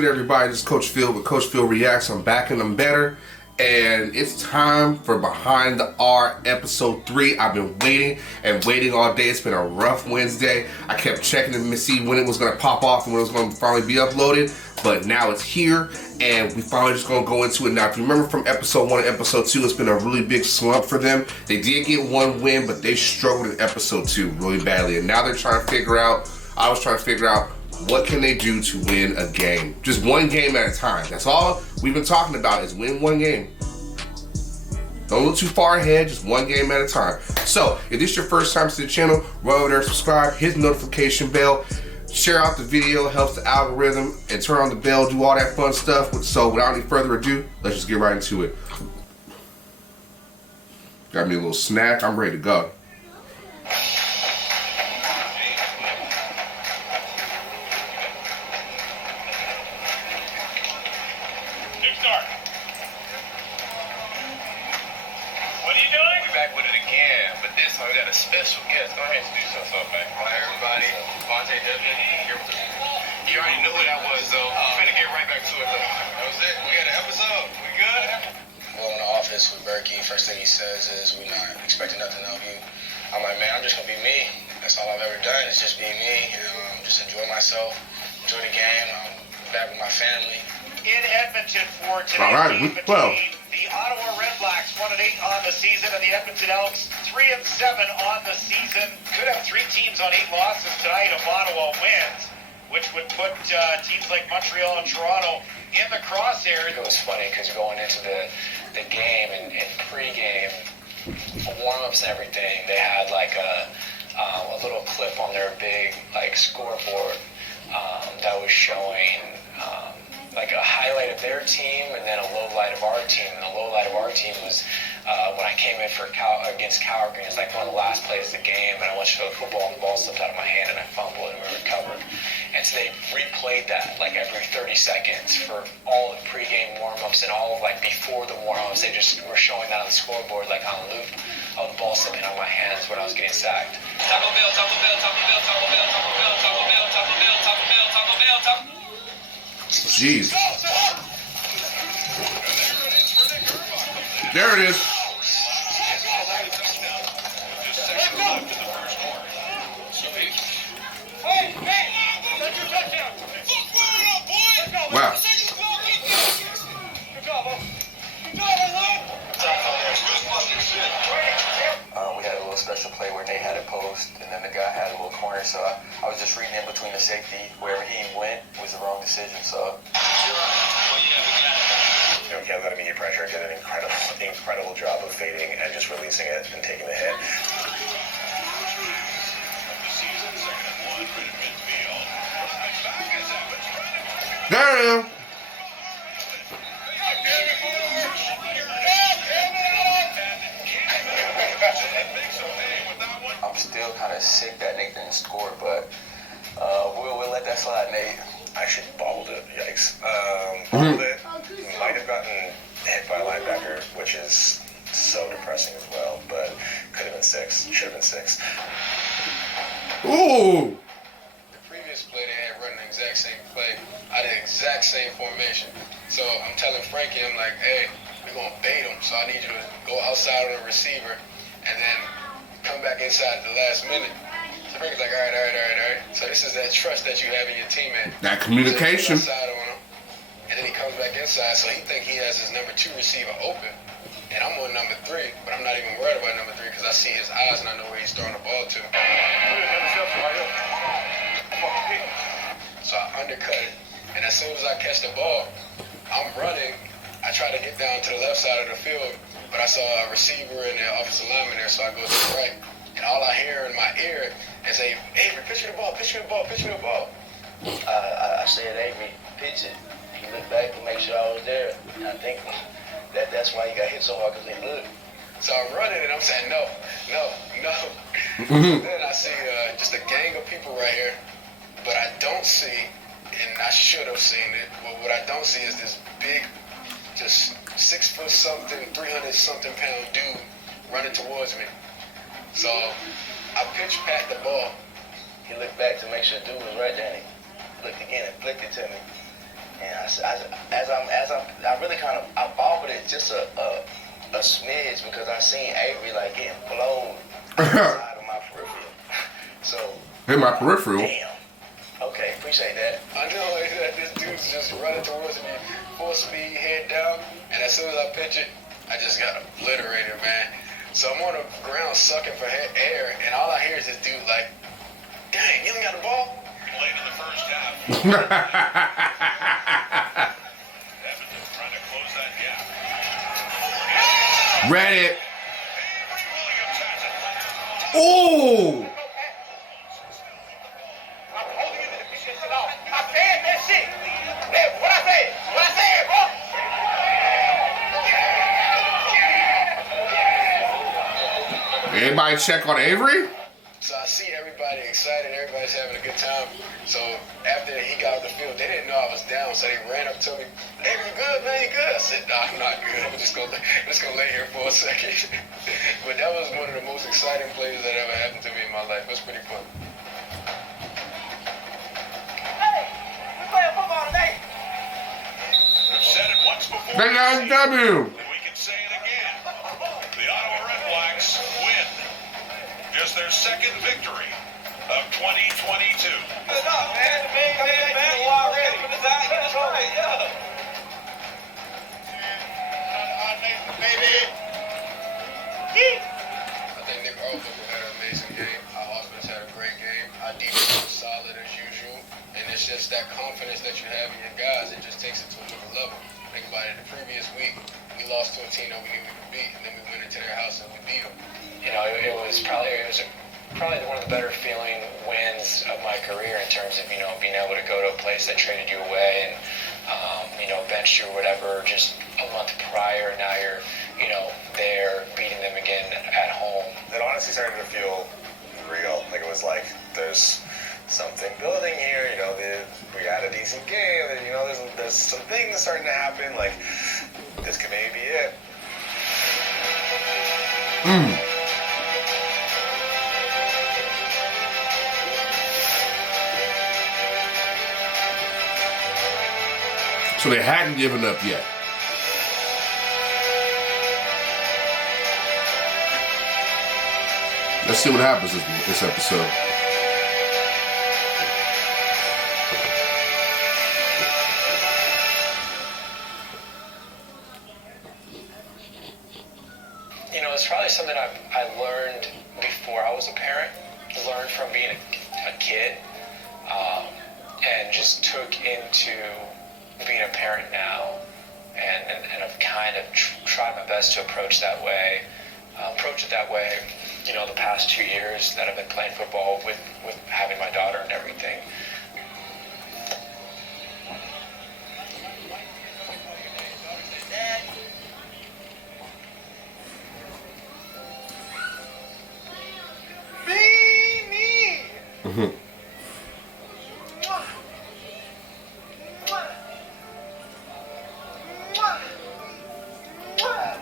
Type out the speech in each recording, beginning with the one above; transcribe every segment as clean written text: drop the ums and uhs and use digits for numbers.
good, everybody? This is Coach Phil with Coach Phil Reacts. I'm back and I'm better. And it's time for Behind the R episode 3. I've been waiting and waiting all day. It's been a rough Wednesday. I kept checking to see when it was going to pop off and when it was going to finally be uploaded. But now it's here and we finally just going to go into it. Now, if you remember from episode 1 and episode 2, it's been a really big slump for them. They did get one win, but they struggled in episode 2 really badly. And now they're trying to figure out, I was trying to figure out, what can they do to win a game? Just one game at a time. That's all we've been talking about, is win one game. Don't look too far ahead, just one game at a time. So, if this is your first time to the channel, run over there, subscribe, hit the notification bell, share out the video, helps the algorithm, and turn on the bell, do all that fun stuff. So, without any further ado, let's just get right into it. Got me a little snack, I'm ready to go. We got a special guest. Go ahead and do something, man. Hi, everybody. You already knew who that was, though. I'm finna get right back to it, though. That was it. We got an episode. We good? Well, in the office with Berkey, first thing he says is, we're not expecting nothing of you. I'm like, man, I'm just going to be me. That's all I've ever done is just be me. Just enjoy myself, enjoy the game. I'm back with my family. In Edmonton for today's game between the Ottawa Redblacks, 1-8 on the season, and the Edmonton Elks, 3-7 on the season. Could have 3 teams on 8 losses tonight if Ottawa wins, which would put teams like Montreal and Toronto in the crosshairs. It was funny because going into the game and pre-game, warm-ups and everything, they had like a little clip on their big scoreboard that was showing like a highlight of their team and then a low light of our team. And the low light of our team was when I came in for against Calgary. It's like one of the last plays of the game, and I went to throw the football, and the ball slipped out of my hand, and I fumbled, and we recovered. And so they replayed that like every 30 seconds for all the pregame warm-ups and all of before the warm-ups. They just were showing that on the scoreboard like on loop of the ball slipping out of my hands when I was getting sacked. Taco Bell, Taco Bell, Taco Bell, Taco Bell, Taco Bell, Taco Bell, Taco Bell, Taco Bell, Taco Bell, Taco Bell. Jeez. There it is. Wow. We had a little special play where Nate had a post, and then the guy had a little corner, so I was just reading in between the safety. Wherever he went was the wrong decision, so. You can't let immediate pressure, did an incredible job of fading and just releasing it and taking the hit. There it is. I'm still kind of sick that Nate didn't score, but we'll let that slide, Nate. I actually bobbled it, yikes. Bobbled it, might have gotten hit by a linebacker, which is so depressing as well, but could have been 6, should have been 6. Ooh! The previous play they had run the exact same play. I did the exact same formation. So I'm telling Frankie, I'm like, hey, we're going to bait him, so I need you to go outside on the receiver and then come back inside at the last minute. So Frankie's like, all right. So this is that trust that you have in your teammate. That communication. So on him, and then he comes back inside, so he think he has his number 2 receiver open. And I'm on number 3, but I'm not even worried about number 3 because I see his eyes and I know where he's throwing the ball to. So I undercut it, and as soon as I catch the ball, I'm running. I try to get down to the left side of the field, but I saw a receiver and the offensive lineman there, so I go to the right. And all I hear in my ear is, Avery, pitch me the ball, pitch me the ball, pitch me the ball. I said, Avery, pitch it. He looked back to make sure I was there. And I think that's why he got hit so hard, because he looked. So I'm running and I'm saying, no. Then I see just a gang of people right here, but I don't see, and I should have seen it, but what I don't see is this big, just 6 foot something, 300 something pound dude running towards me. So I pitch pat the ball. He looked back to make sure dude was right there. He looked again and flicked it to me. And I really kind of I followed it just a smidge because I seen Avery like getting blowed outside of my peripheral. So in my peripheral. Damn. Okay, appreciate that. I know that this dude's just running towards me, full speed, head down, and as soon as I pitch it, I just got obliterated, man. So I'm on the ground sucking for air, and all I hear is this dude like, dang, you only got the ball? Late in the first half. Edmonton trying to close that gap. Read it. Avery Williams has it. Ooh. I said that shit. What I said, bro. Everybody check on Avery? So I see everybody excited, everybody's having a good time. So after he got off the field, they didn't know I was down, so they ran up to me. Hey, you good, man? You good? I said, no, I'm not good. I'm just gonna lay here for a second. But that was one of the most exciting plays that ever happened to me in my life. It was pretty fun. Hey, we playing football today. We've said it once before. They got a W. And we can say it again. The Ottawa Redblacks win. Just their second victory of 2022. Good enough, man. The main man already. That's right, yeah. I think Nick Arbuckle had an amazing game. Our offense had a great game. Our defense was solid as usual. And it's just that confidence that you have in your guys, it just takes it to another level. Think about it, the previous week, we lost to a team that we knew we could beat, and then we went into their house and we beat them. You know, it was probably one of the better feeling wins of my career in terms of, you know, being able to go to a place that traded you away and, you know, benched you or whatever just a month prior. Now you're, you know, there beating them again at home. It honestly started to feel real. Like it was like there's something building here. You know, we had a decent game, and you know, there's some things starting to happen. Like this could maybe be it. So they hadn't given up yet. Let's see what happens this episode. You know, it's probably something I learned before I was a parent, learned from being a kid, and just took into being a parent now, and I've kind of tried my best to approach it that way, you know, the past 2 years that I've been playing football with having my daughter and everything.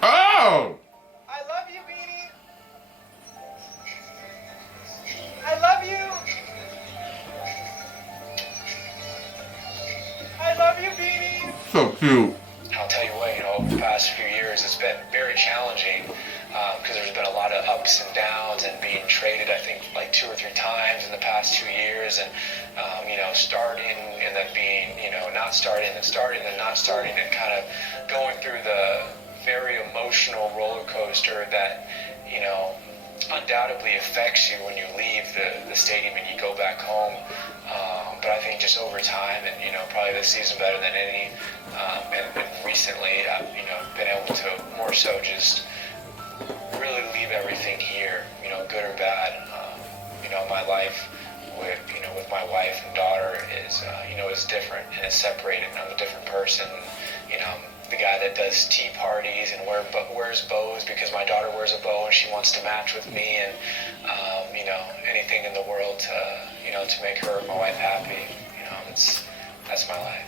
Oh! I love you, Beanie. I love you. I love you, Beanie. So cute. I'll tell you what, you know, over the past few years, it's been very challenging because there's been a lot of ups and downs and being traded, I think, like 2 or 3 times in the past 2 years, and, you know, starting and then being, you know, not starting and starting and not starting and kind of going through the very emotional roller coaster that, you know, undoubtedly affects you when you leave the stadium and you go back home. But I think just over time and, you know, probably this season better than any, and recently I've, you know, been able to more so just really leave everything here, you know, good or bad. You know, my life with, you know, with my wife and daughter is, you know, is different and it's separated, and I'm a different person. You know, I'm the guy that does tea parties and wears bows because my daughter wears a bow and she wants to match with me, and you know, anything in the world to, you know, to make her, my wife, happy. You know, that's my life.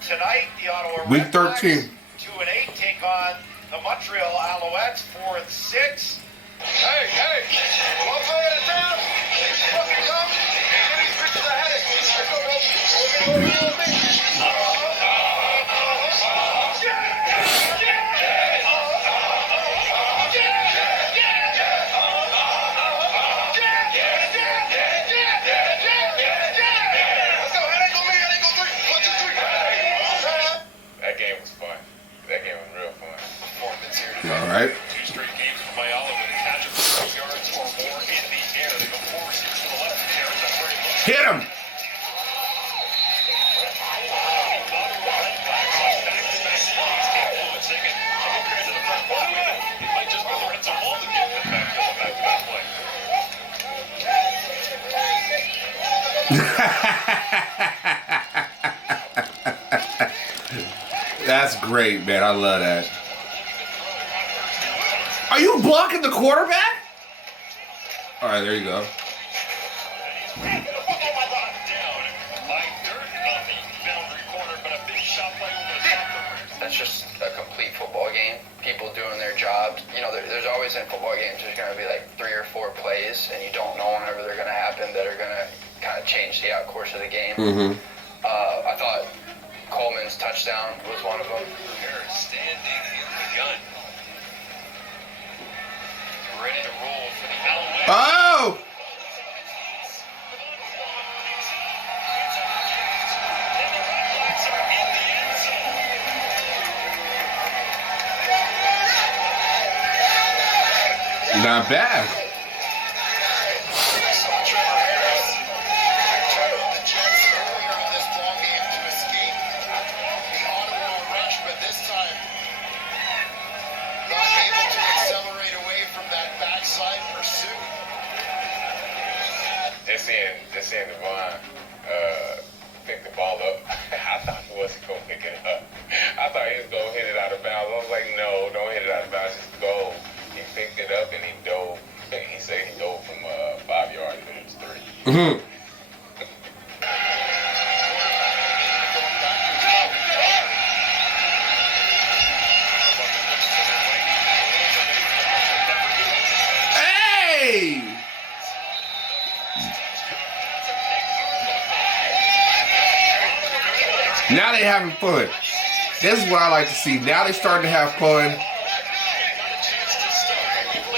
Tonight, the Ottawa Week Redblacks, 13. 2-8, take on the Montreal Alouettes, 4-6. Hey, one play at a time. Fucking come. Get these bitches a headache. Let's go, bro. right. 2 straight games for Ayala with a catch of 2 yards or more in the air. They go 4 receivers to the left. That's where he looks. Hit him. That's great, man. I love that. Are you blocking the quarterback? All right, there you go. That's just a complete football game. People doing their jobs. You know, there's always in football games, there's going to be like 3 or 4 plays, and you don't know whenever they're going to happen that are going to kind of change the course of the game. Mm-hmm. I thought Coleman's touchdown was one of them. Harris standing in the gun. Ready to roll for the Alouettes. Oh! Not bad. Just seeing Devon pick the ball up, I thought he wasn't going to pick it up. I thought he was going to hit it out of bounds. I was like, no, don't hit it out of bounds, just go. He picked it up and he dove. He said he dove from 5 yards, but it was 3. Mm-hmm. Now they having fun. This is what I like to see. Now they starting to have fun.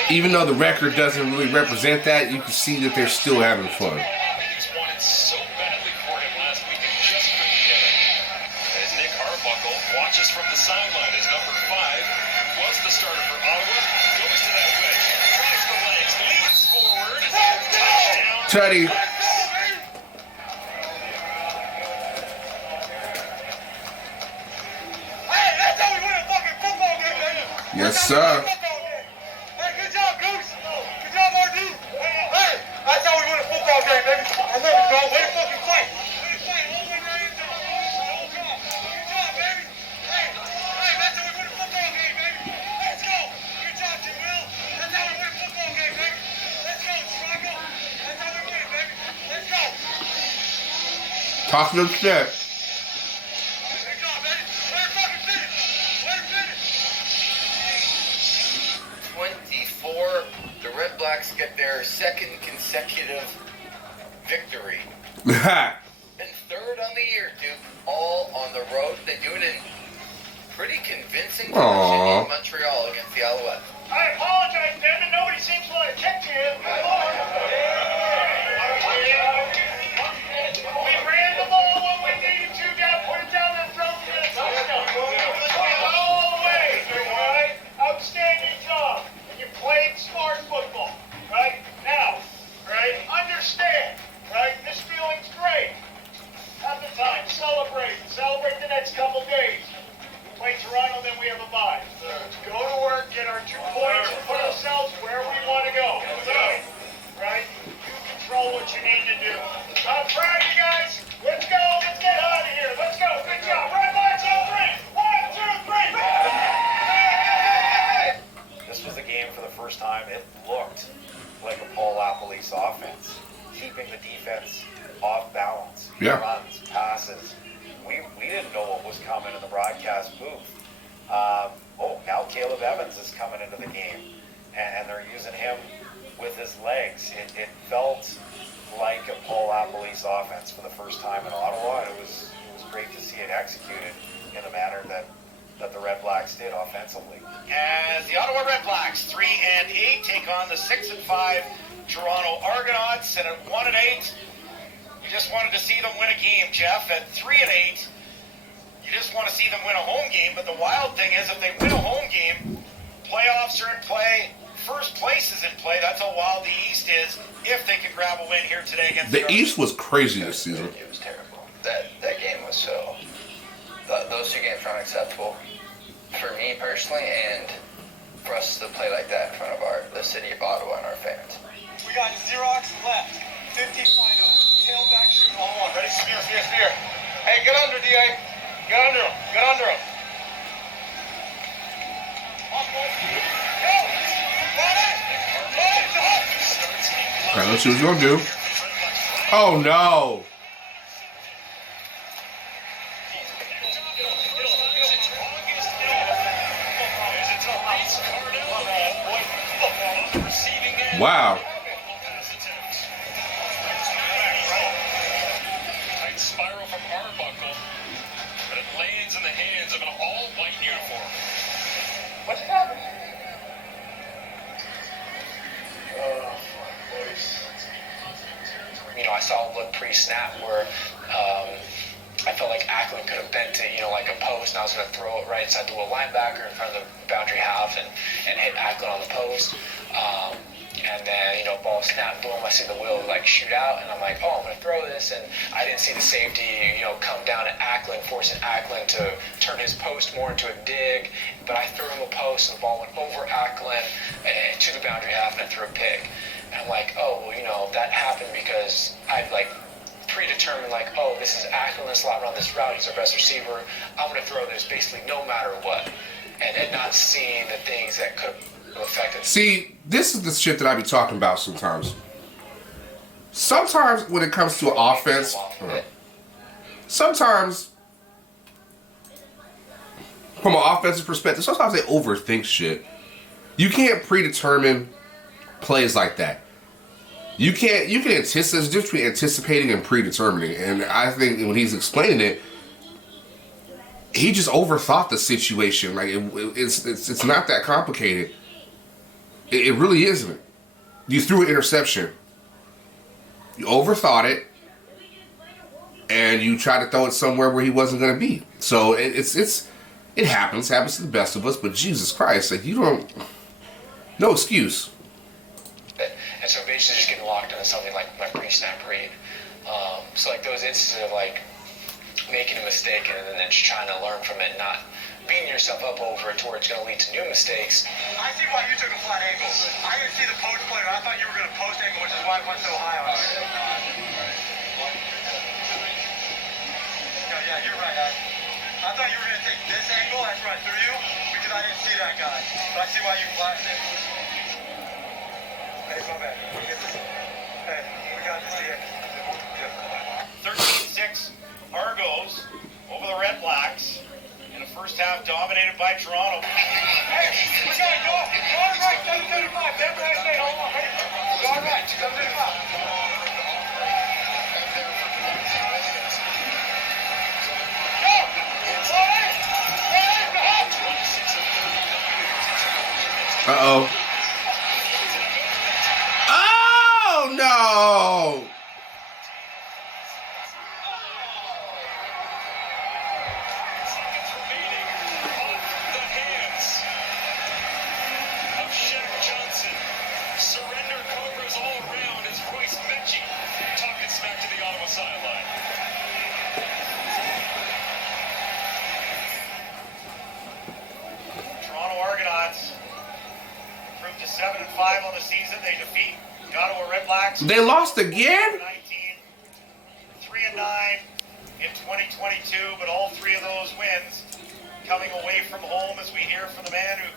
Even though the record doesn't really represent that, you can see that they're still having fun. Wanted so badly for him last week and just couldn't get it. As Nick Arbuckle watches from the sideline as number 5, who was the starter for Ottawa, goes to that wedge, tries the legs, leans forward, touchdown. Teddy. Yes, sir. Hey, good job, Goose. Good job, RD. Hey, that's how we win a football game, baby. I love it, dog. Way to fucking fight. Way to fight. All the way right into it. Good job. Good job, baby. Hey, that's how we win a football game, baby. Let's go. Good job, Jim Will. That's how we win a football game, baby. Let's go, Chicago. That's how we win it, baby. Let's go. Talk to them shit. Good job, baby. Way to fucking finish. Way to finish. 24, the Red Blacks get their 2nd consecutive victory. And 3rd on the year, Duke, all on the road. They do it in pretty convincing fashion in Montreal against the Alouettes. I apologize, Devin. Nobody seems to want to catch you. We ran the ball when we needed to. Got put it down and thrown to the touchdown. All the way. All right? Outstanding job. And you played smart football. Right? Now, right? Understand. Right? This feeling's great. Have the time. Celebrate. Celebrate the next couple days. Play Toronto, then we have a bye. Go to work, get our 2 points, and put ourselves where we want to go. Right? You control what you need to do. I'm proud of you guys. Let's go. Let's get out of here. Let's go. Good job. Red Blacks on 3. 1, 2, 3. This was a game for the first time. It looked like a Paul Lapalisse offense, keeping the defense off balance. Yeah. Runs, passes. We didn't know what was coming in the broadcast booth. Now Caleb Evans is coming into the game, and they're using him with his legs. It felt like a Paul Lapalisse offense for the first time in Ottawa, and it was great to see it executed in the manner that the Red Blacks did offensively. As the Ottawa Red Blacks, 3-8, take on the 6-5 Toronto Argonauts, and at 1-8, you just wanted to see them win a game, Jeff. At 3-8, you just want to see them win a home game. But the wild thing is, if they win a home game, Playoffs are in play. First place is in play. That's how wild the East is. If they can grab a win here today against the East was crazy this season. It was terrible. That game was so. Those two games were unacceptable for me personally, and for us to play like that in front of the city of Ottawa and our fans. We got Xerox left. 50 final. Tailback shoot all one. Ready? Spear. Hey, get under, DA. Get under him. Okay, let's see what he's gonna do. Oh no! Wow. Tight spiral from Arbuckle, but it lands in the hands of an all-white uniform. What's happening? I saw a look pre-snap where I felt like Ackland could have bent to, like a post, and I was going to throw it right inside the little linebacker in front of the boundary half and hit Ackland on the post. And then, ball snap, boom, I see the wheel shoot out, and I'm like, oh, I'm going to throw this, and I didn't see the safety, come down at Ackland, forcing Ackland to turn his post more into a dig, but I threw him a post, and the ball went over Ackland to the boundary half, and I threw a pick. And I'm like, oh, well, that happened because I predetermined, oh, this is Ackland, this slot run this route, he's our best receiver, I'm going to throw this basically no matter what, and not seeing the things that could have affected. See, this is the shit that I be talking about sometimes. Sometimes when it comes to offense, sometimes from an offensive perspective, sometimes they overthink shit. You can't predetermine plays like that. You can anticipate. There's a difference between anticipating and predetermining, and I think when he's explaining it, he just overthought the situation. It's not that complicated. It really isn't. You threw an interception. You overthought it, and you tried to throw it somewhere where he wasn't going to be. So it happens to the best of us. But Jesus Christ, no excuse. And so basically just getting locked into something like my pre-snap read. So those instances of making a mistake and then just trying to learn from it, not beating yourself up over it to where it's going to lead to new mistakes. I see why you took a flat angle. I didn't see the post play, but I thought you were going to post angle, which is why it went so high on it. Yeah, you're right. I thought you were going to take this angle, that's where I threw you, because I didn't see that guy. But I see why you flattened it. Hey, my bad. Hey, we got this here. 13-6 Argos over the Red Blacks in the first half, dominated by Toronto. Hey, we got it, go. Go on right, 735. That's what I say. Hold on. Hey, go on right, 735. Uh-oh. Oh, no! Toronto Argonauts improved to 7-5 on the season. They defeat the Ottawa Red Blacks. They lost again? 3-9 in 2022, but all three of those wins coming away from home, as we hear from the man who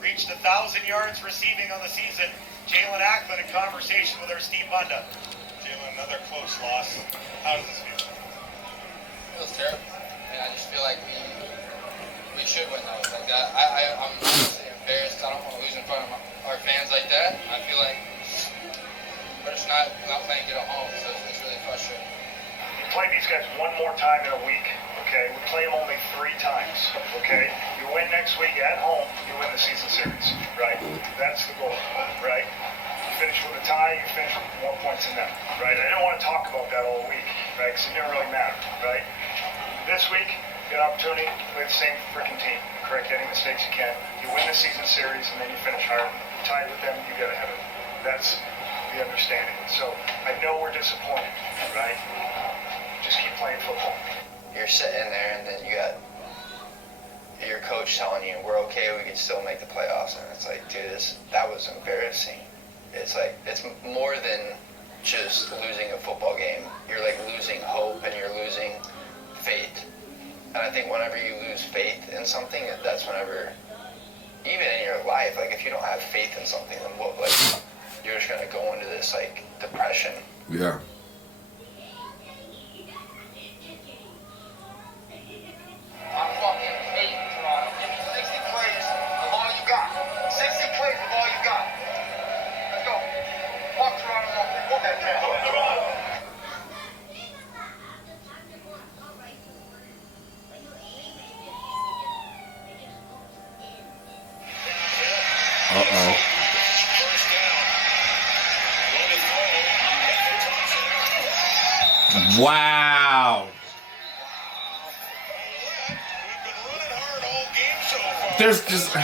reached 1,000 yards receiving on the season, Jalen Ackland, in conversation with our Steve Bunda. Jalen, another close loss. How does this feel? It feels terrible. I just feel like we should win those. I'm honestly embarrassed. I don't want to lose in front of our fans like that. I feel like we're just not playing good at home, so it's really frustrating. You play these guys one more time in a week, okay? We play them only 3 times, okay? You win next week at home, you win the season series, right? That's the goal, right? You finish with a tie, you finish with more points than them, right? I didn't want to talk about that all week, right? Because it didn't really matter, right? This week, you got an opportunity, play the same freaking team. Correct any mistakes you can. You win the season series, and then you finish higher. You tie with them, you get ahead of them. That's the understanding. So I know we're disappointed, right? Just keep playing football. You're sitting there, and then you got your coach telling you, we're okay, we can still make the playoffs. And it's like, dude, that was embarrassing. It's like, it's more than just losing a football game. You're like losing hope, and you're losing faith. And I think whenever you lose faith in something, that's whenever, even in your life, like if you don't have faith in something, then what, like, you're just gonna go into this like depression. Yeah. I fucking hate Toronto. Give me 60 plays of all you got. 60 plays of all you got. Let's go. Fuck Toronto. Fuck that man. Uh-oh. Wow. There's just...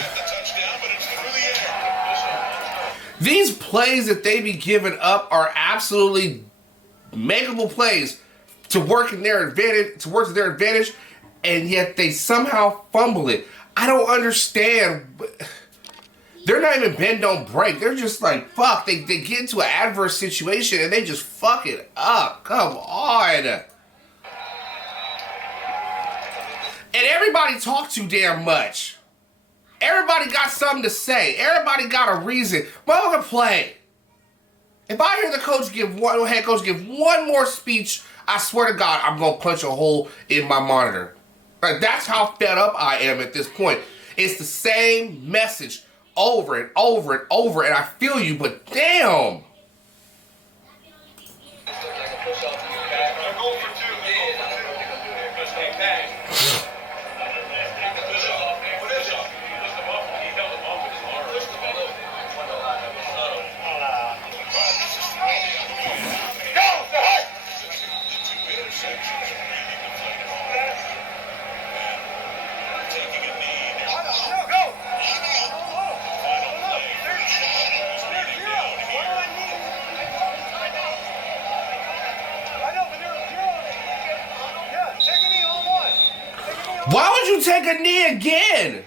These plays that they be giving up are absolutely makeable plays to work in their advantage, and yet they somehow fumble it. I don't understand. They're not even bend, don't break. They're just like, fuck. They get into an adverse situation and they just fuck it up. Come on. And everybody talk too damn much. Everybody got something to say. Everybody got a reason. Motherfucker, play. If I hear the head coach give one more speech, I swear to God, I'm gonna punch a hole in my monitor. Like, that's how fed up I am at this point. It's the same message over and over and over, and I feel you, but damn. Why would you take a knee again?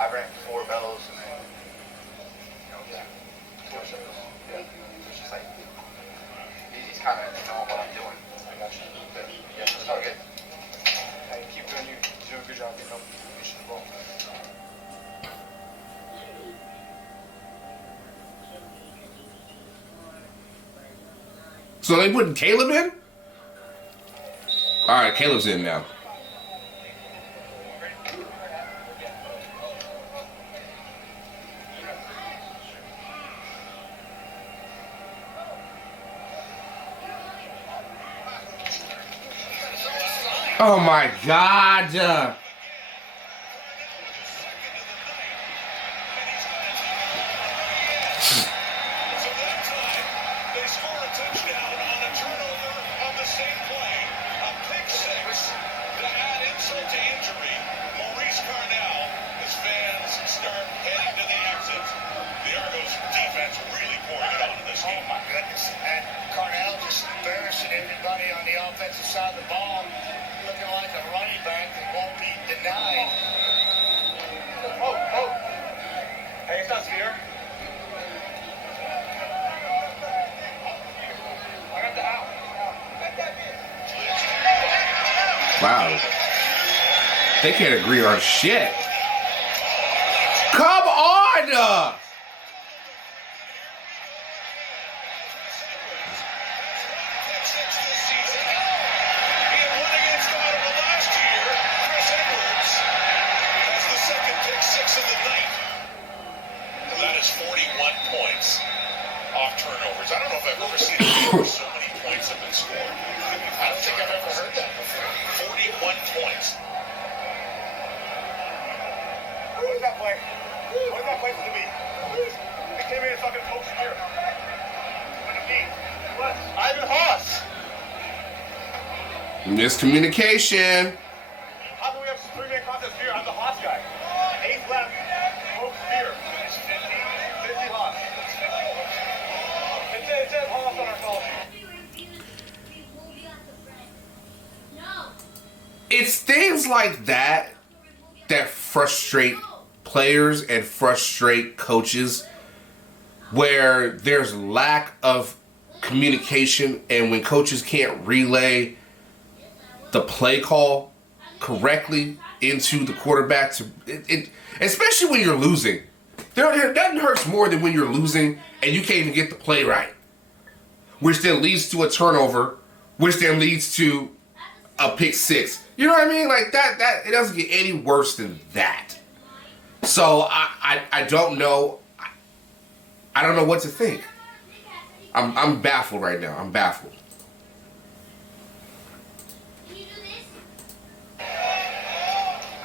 I ran 4 bellows and then, it's just like, he's kind of knowing what I'm doing. I got you. But, yeah, it's all good. Hey, keep doing you. You're doing a good job getting up the ball. So they putting Caleb in? Alright, Caleb's in now. Oh my God. Offensive side of the ball, looking like a running back that won't be denied. Oh. Hey, it's not Spear. I got the out. Wow. They can't agree on shit. Come on! play. What is that place to be? They came in and fucking coach here. What do you mean? What? Ivan Haas. Miscommunication. How can we have 3-man contest here? I'm the Haas guy. 8th lap, coach here. 50 Haas. It says Haas on our call sheet. It's things like that that frustrate players and frustrate coaches, where there's lack of communication, and when coaches can't relay the play call correctly into the quarterback, especially when you're losing. Nothing hurts more than when you're losing and you can't even get the play right, which then leads to a turnover, which then leads to a pick six. You know what I mean? Like that it doesn't get any worse than that. So I don't know. I don't know what to think. I'm baffled right now. I'm baffled.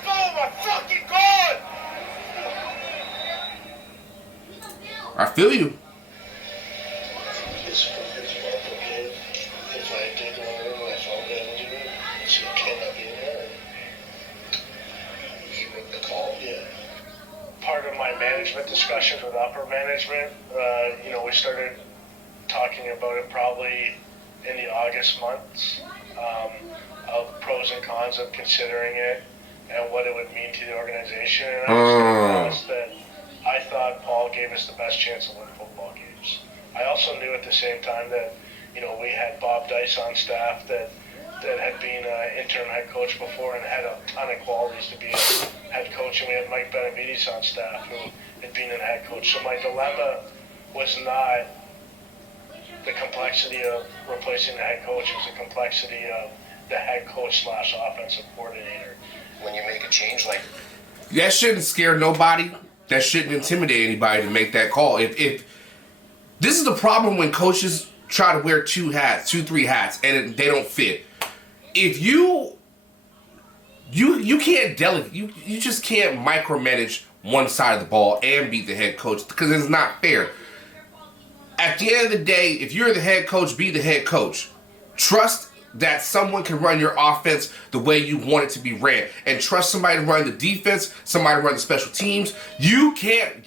Oh my fucking God! I feel you. Part of my management discussions with upper management, we started talking about it probably in the August months, of pros and cons of considering it and what it would mean to the organization. And I was honest that I thought Paul gave us the best chance to win football games. I also knew at the same time that, we had Bob Dice on staff that had been an interim head coach before and had a ton of qualities to be a head coach. And we had Mike Benavides on staff who had been a head coach. So my dilemma was not the complexity of replacing the head coach. It was the complexity of the head coach / offensive coordinator. When you make a change like that, shouldn't scare nobody. That shouldn't intimidate anybody to make that call. If this is the problem when coaches try to wear 3 hats, and they don't fit. If you can't delegate, you just can't micromanage one side of the ball and be the head coach, because it's not fair. At the end of the day, if you're the head coach, be the head coach. Trust that someone can run your offense the way you want it to be ran, and trust somebody to run the defense, somebody to run the special teams. You can't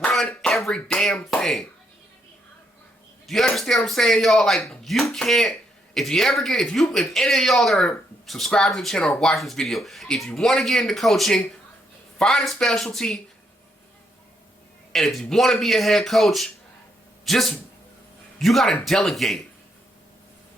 run every damn thing. Do you understand what I'm saying, y'all? Like, you can't. If any of y'all that are subscribed to the channel or watching this video, if you want to get into coaching, find a specialty, and if you want to be a head coach, you got to delegate.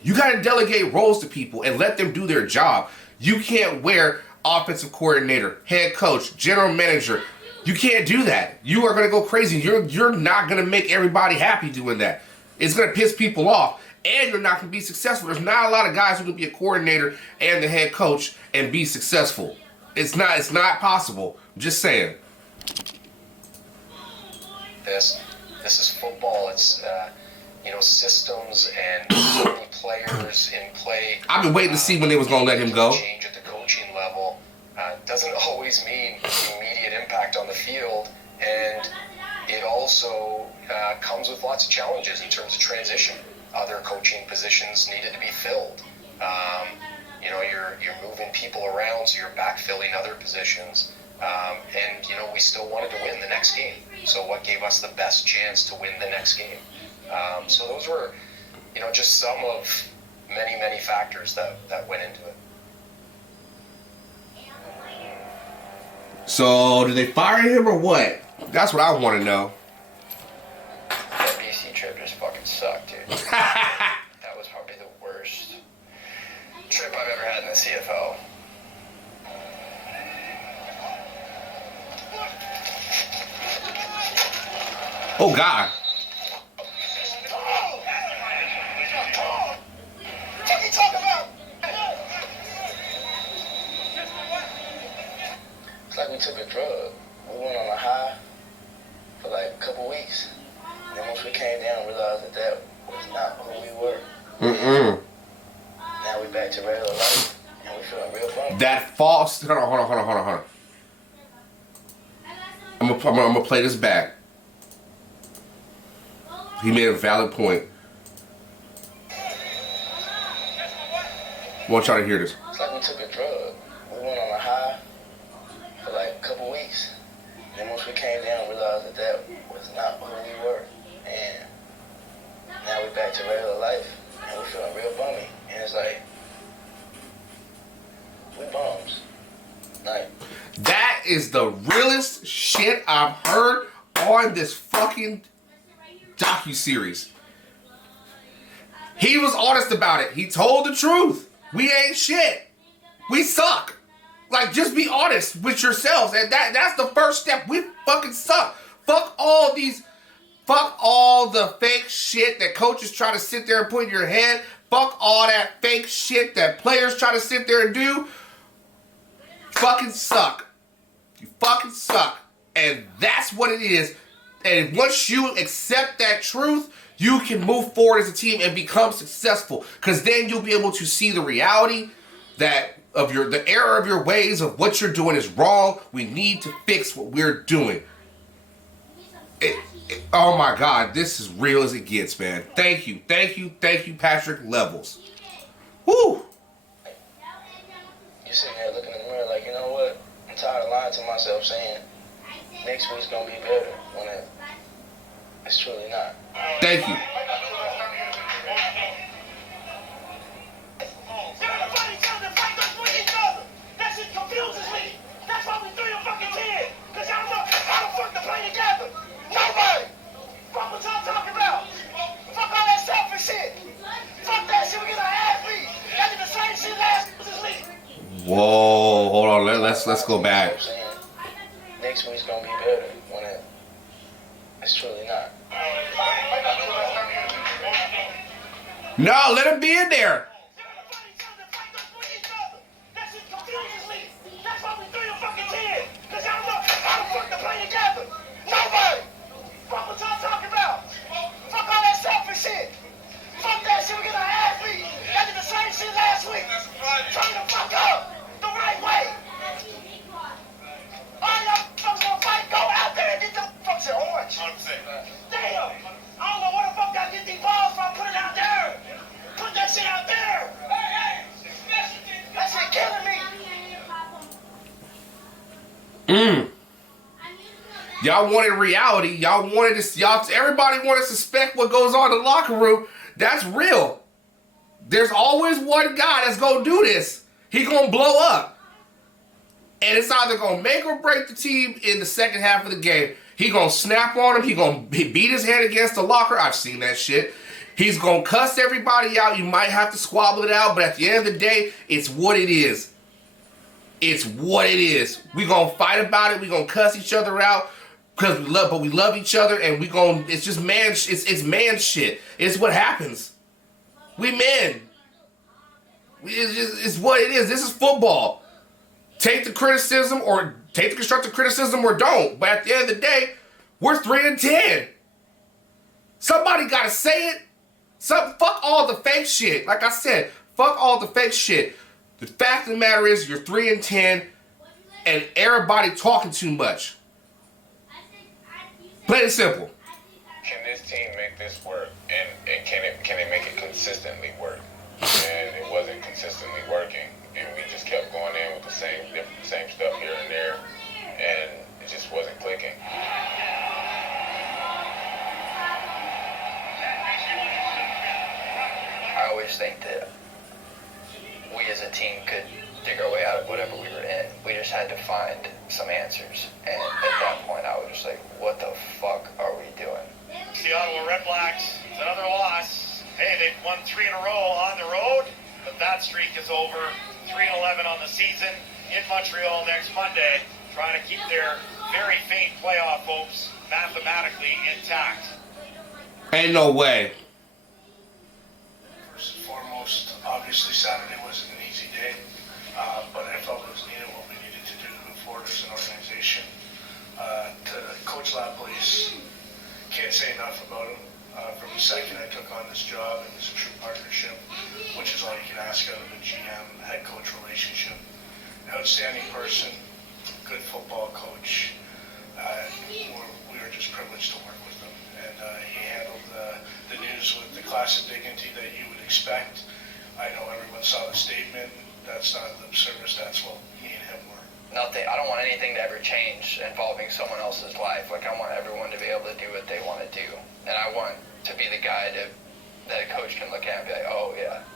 You got to delegate roles to people and let them do their job. You can't wear offensive coordinator, head coach, general manager. You can't do that. You are going to go crazy. You're not going to make everybody happy doing that. It's going to piss people off, and you're not going to be successful. There's not a lot of guys who can be a coordinator and the head coach and be successful. It's not possible. I'm just saying. This is football. It's systems and players in play. I've been waiting to see when they was going to let him go. Change at the coaching level doesn't always mean immediate impact on the field, and it also comes with lots of challenges in terms of transition. Other coaching positions needed to be filled. You're moving people around, so you're backfilling other positions. And we still wanted to win the next game. So what gave us the best chance to win the next game? So those were, just some of many, many factors that went into it. So, did they fire him or what? That's what I want to know. That BC trip just fucking sucked, dude. That was probably the worst trip I've ever had in the CFL. Oh, God. It's like we took a drug. We went on a high for like a couple weeks. And then once we came down and realized that was not who we were. Now we back to regular life, and we feeling real fun. That false. Hold on. gonna play this back. He made a valid point. I want y'all to hear this. It's like we took a drug. We went on a high for like a couple weeks. And then once we came down, we realized that was not who we were. And now we're back to regular life. And we're feeling real bummy. And it's like, we bums. Like, that is the realest shit I've heard on this fucking docuseries. He was honest about it. He told the truth. We ain't shit. We suck. Like, just be honest with yourselves. And that's the first step. We fucking suck. Fuck all the fake shit that coaches try to sit there and put in your head. Fuck all that fake shit that players try to sit there and do. Fucking suck. You fucking suck. And that's what it is. And once you accept that truth, you can move forward as a team and become successful. Because then you'll be able to see the reality that the error of your ways of what you're doing is wrong. We need to fix what we're doing. Oh my God, this is real as it gets, man. Thank you, Patrick Levels. Woo! you're sitting there looking in the mirror like, you know what? I'm tired of lying to myself saying next week's gonna be better when it's truly not. Thank you. Whoa, hold on. Let's go back. Next week's gonna be better when it's truly not. No, let him be in there. Y'all wanted reality. Everybody wanted to suspect what goes on in the locker room. That's real. There's always one guy that's going to do this. He going to blow up. And it's either going to make or break the team in the second half of the game. He going to snap on him. He going to beat his head against the locker. I've seen that shit. He's going to cuss everybody out. You might have to squabble it out. But at the end of the day, it's what it is. It's what it is. We going to fight about it. We going to cuss each other out. Because we love each other, and it's just man, it's man shit. It's what happens. We men. It's what it is. This is football. Take the criticism, or take the constructive criticism, or don't. But at the end of the day, we're 3-10. Somebody gotta say it. Fuck all the fake shit. Like I said, fuck all the fake shit. The fact of the matter is, you're 3-10, and everybody talking too much. Plain and simple. Can this team make this work? And can it make it consistently work? And it wasn't consistently working. And we just kept going in with the same stuff here and there. And it just wasn't clicking. I always think that we as a team could dig our way out of whatever we were in. We just had to find some answers. And at that point, I was just like, what the fuck are we doing? The Ottawa Redblacks, it's another loss. Hey, they've won 3 in a row on the road, but that streak is over. 3-11 on the season in Montreal next Monday, trying to keep their very faint playoff hopes mathematically intact. Ain't no way. First and foremost, obviously Saturday wasn't an easy day, but I felt it was needed what we needed to do to move forward as an organization. To Coach Laplace, can't say enough about him. From the second I took on this job, it was a true partnership, which is all you can ask out of a GM head coach relationship. Outstanding person, good football coach. classic dignity that you would expect. I know everyone saw the statement. That's not lip service. That's what me and him were. Nothing. I don't want anything to ever change involving someone else's life. Like, I want everyone to be able to do what they want to do. And I want to be the guy that a coach can look at and be like, oh, yeah,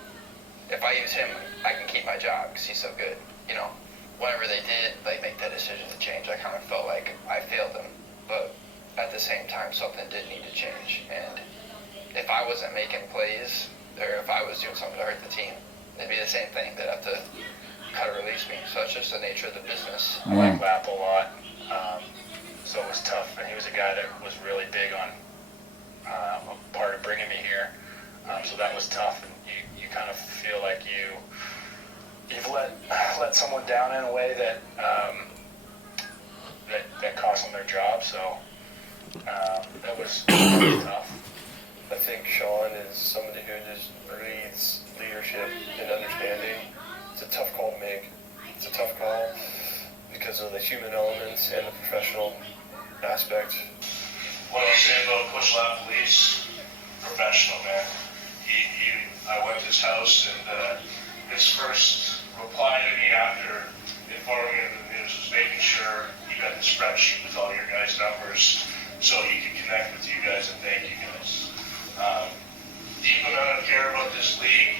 if I use him, I can keep my job because he's so good. You know, whenever they did, like, make that decision to change, I kind of felt like I failed them. But at the same time, something did need to change. And if I wasn't making plays, or if I was doing something to hurt the team, it'd be the same thing. They'd have to cut or release me. So it's just the nature of the business. I like Lap a lot, so it was tough. And he was a guy that was really big on a part of bringing me here. So that was tough. And you kind of feel like you've let someone down in a way that that cost them their job. So that was tough. I think Sean is somebody who just breathes leadership and understanding. It's a tough call to make. It's a tough call because of the human elements and the professional aspect. What I'll say about Coach Lapolice, professional, man. I went to his house, and his first reply to me after informing me of the news was making sure he got the spreadsheet with all your guys' numbers so he could connect with you guys and thank you guys. Deep amount of care about this league.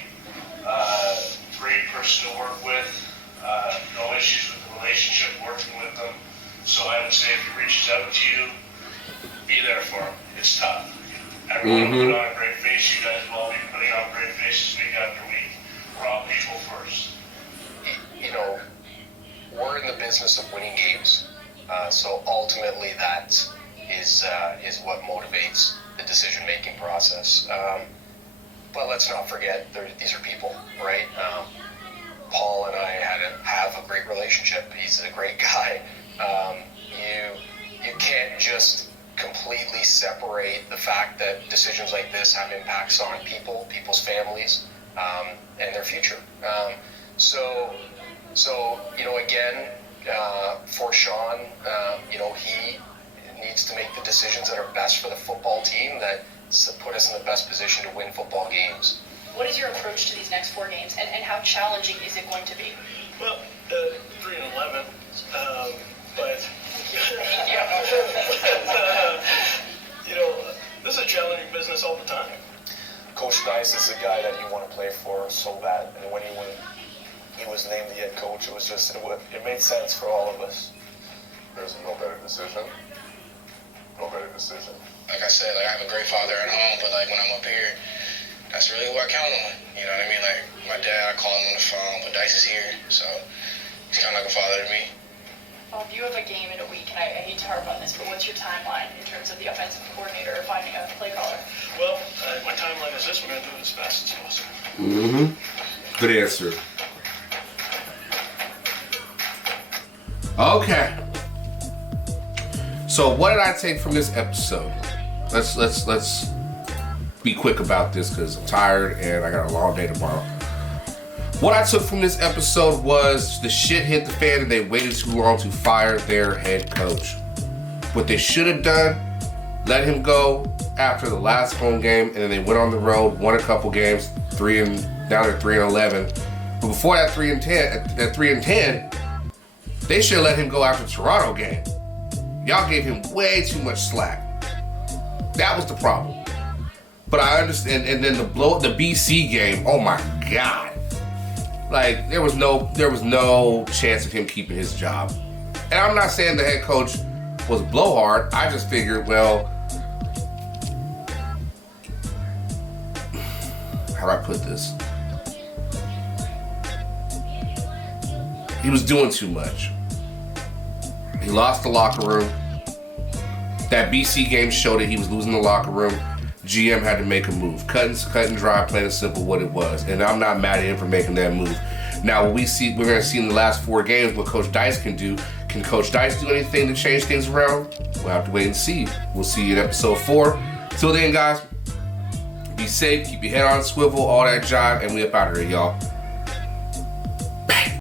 Great person to work with. No issues with the relationship working with them. So I would say if he reaches out to you, be there for him. It's tough. Everyone put on a great face. You guys will all be putting on great faces week after week. We're all people first. You know, we're in the business of winning games. So ultimately that is what motivates the decision-making process. But let's not forget, these are people, right? Paul and I have a great relationship. He's a great guy. You can't just completely separate the fact that decisions like this have impacts on people's families, and their future. So you know, again, for Sean, you know, he needs to make the decisions that are best for the football team that put us in the best position to win football games. What is your approach to these next 4 games, and how challenging is it going to be? Well, 3-11, but you know, this is a challenging business all the time. Coach Dice is the guy that you want to play for so bad, and when he was named the head coach, it was just it made sense for all of us. There's no better decision. No better decision. Like I said, like I have a great father at home, but like when I'm up here, that's really who I count on. You know what I mean? Like my dad, I call him on the phone, but Dice is here, so he's kind of like a father to me. If you have a game in a week, and I hate to harp on this, but what's your timeline in terms of the offensive coordinator or finding a play caller? Well, my timeline is this: we're going to do it as fast as possible. Good answer. Okay. So what did I take from this episode? Let's be quick about this because I'm tired and I got a long day tomorrow. What I took from this episode was the shit hit the fan and they waited too long to fire their head coach. What they should have done, let him go after the last home game, and then they went on the road, won a couple games, now they're 3-11. But before that 3-10, they should have let him go after the Toronto game. Y'all gave him way too much slack. That was the problem. But I understand, and then the BC game, oh my God. Like, there was no chance of him keeping his job. And I'm not saying the head coach was blowhard. I just figured, well, how do I put this? He was doing too much. He lost the locker room. That BC game showed that he was losing the locker room. GM had to make a move. Cut and dry, plain and simple what it was. And I'm not mad at him for making that move. Now, we're going to see in the last 4 games what Coach Dice can do. Can Coach Dice do anything to change things around? We'll have to wait and see. We'll see you in episode 4. Till then, guys, be safe, keep your head on a swivel, all that jive, and we up out of here, y'all.